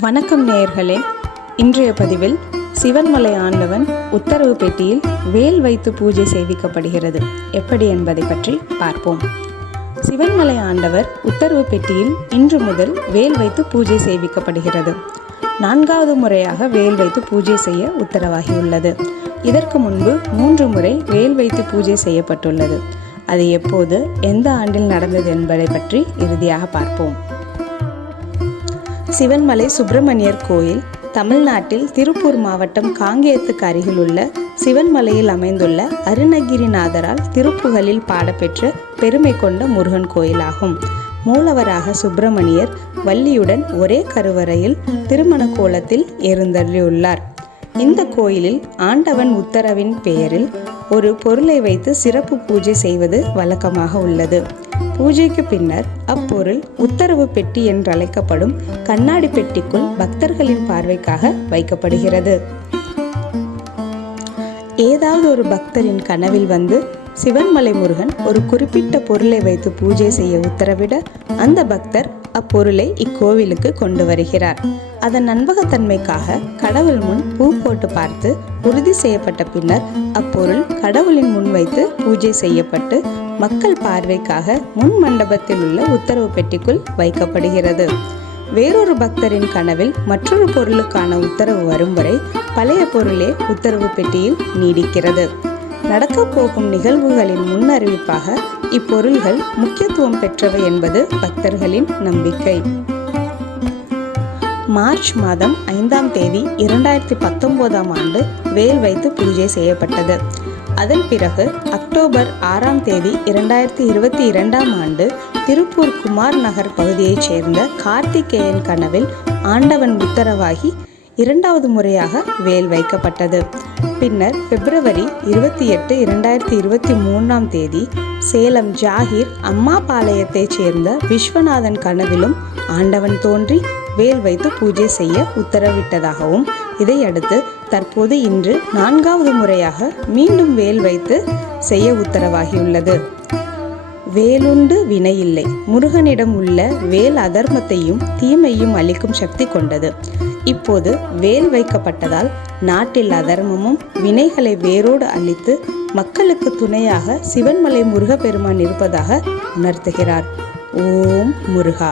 வணக்கம் நேயர்களே. இன்றைய பதிவில் சிவன்மலை ஆண்டவன் உத்தரவு பெட்டியில் வேல் வைத்து பூஜை செய்விக்கப்படுகிறது எப்படி என்பதை பற்றி பார்ப்போம். சிவன்மலை ஆண்டவர் உத்தரவு பெட்டியில் இன்று முதல் வேல் வைத்து பூஜை செய்விக்கப்படுகிறது நான்காவது முறையாக வேல் வைத்து பூஜை செய்ய உத்தரவாகியுள்ளது. இதற்கு முன்பு மூன்று முறை வேல் வைத்து பூஜை செய்யப்பட்டுள்ளது. அது எப்போது எந்த ஆண்டில் நடந்தது என்பதை பற்றி இறுதியாக பார்ப்போம். சிவன்மலை சுப்பிரமணியர் கோயில் தமிழ்நாட்டில் திருப்பூர் மாவட்டம் காங்கேயத்துக்கு அருகில் உள்ள சிவன்மலையில் அமைந்துள்ள அருணகிரிநாதரால் திருப்புகழில் பாடப்பெற்ற பெருமை கொண்ட முருகன் கோயிலாகும். மூலவராக சுப்பிரமணியர் வள்ளியுடன் ஒரே கருவறையில் திருமண கோலத்தில் எழுந்தள்ளியுள்ளார் இந்த கோயிலில் ஆண்டவன் உத்தரவின் பெயரில் ஒரு பொருளை வைத்து சிறப்பு பூஜை செய்வது வழக்கமாக உள்ளது. பூஜைக்கு பின்னர் அப்பொருள் உத்தரவு பெட்டி என்று அழைக்கப்படும் கண்ணாடி பெட்டிக்குள் பக்தர்களின் பார்வைக்காக வைக்கப்படுகிறது. ஏதாவது ஒரு பக்தரின் கனவில் வந்து சிவன்மலை முருகன் ஒரு குறிப்பிட்ட பொருளை வைத்து பூஜை செய்ய உத்தரவிட அந்த பக்தர் அப்பொருளை இக்கோவிலுக்கு கொண்டு வருகிறார். அதன் நண்பகத்தன்மைக்காக கடவுள் முன் பூ போட்டு பார்த்து உறுதி செய்யப்பட்ட பின்னர் அப்பொருள் கடவுளின் முன் வைத்து பூஜை செய்யப்பட்டு மக்கள் பார்வைக்காக முன் மண்டபத்தில் உள்ள உத்தரவு பெட்டிக்குள் வைக்கப்படுகிறது. வேறொரு பக்தரின் கனவில் மற்றொரு பொருளுக்கான உத்தரவு வரும் வரை பழைய பொருளே உத்தரவு பெட்டியில் நீடிக்கிறது. நடக்கப் போகும் நிகழ்வுகளின் முன்னறிவிப்பாக இப்பொருள்கள் முக்கியத்துவம் பெற்றவை என்பது பக்தர்களின் நம்பிக்கை. மார்ச் மாதம் ஐந்தாம் தேதி இரண்டாயிரத்தி பத்தொன்பதாம் ஆண்டு வேல் வைத்து பூஜை செய்யப்பட்டது. அதன் பிறகு அக்டோபர் ஆறாம் தேதி இரண்டாயிரத்தி இருபத்தி இரண்டாம் ஆண்டு திருப்பூர் குமார் நகர் பகுதியைச் சேர்ந்த கார்த்திகேயன் கனவில் ஆண்டவன் உத்தரவாகி இரண்டாவது முறையாக வேல் வைக்கப்பட்டது. பின்னர் பிப்ரவரி இருபத்தி எட்டு இரண்டாயிரத்தி இருபத்தி மூணாம் தேதி சேலம் ஜாகிர் அம்மாபாளையத்தைச் சேர்ந்த விஸ்வநாதன் கனவிலும் ஆண்டவன் தோன்றி வேல் வைத்து பூஜை செய்ய உத்தரவிட்டதாகவும் இதையடுத்து தற்போது இன்று நான்காவது முறையாக மீண்டும் வேல் வைத்து செய்ய உத்தரவாகியுள்ளது. வேலுண்டு வினையில்லை. முருகனிடம் உள்ள வேல் அதர்மத்தையும் தீமையும் அளிக்கும் சக்தி கொண்டது. இப்போது வேல் வைக்கப்பட்டதால் நாட்டில் அதர்மமும் வினைகளை வேரோடு அழித்து மக்களுக்கு துணையாக சிவன்மலை முருகப்பெருமான் இருப்பதாக உணர்த்துகிறார். ஓம் முருகா.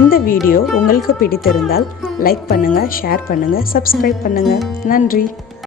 இந்த வீடியோ உங்களுக்கு பிடித்திருந்தால் லைக் பண்ணுங்கள் ஷேர் பண்ணுங்கள் சப்ஸ்கிரைப் பண்ணுங்கள் நன்றி.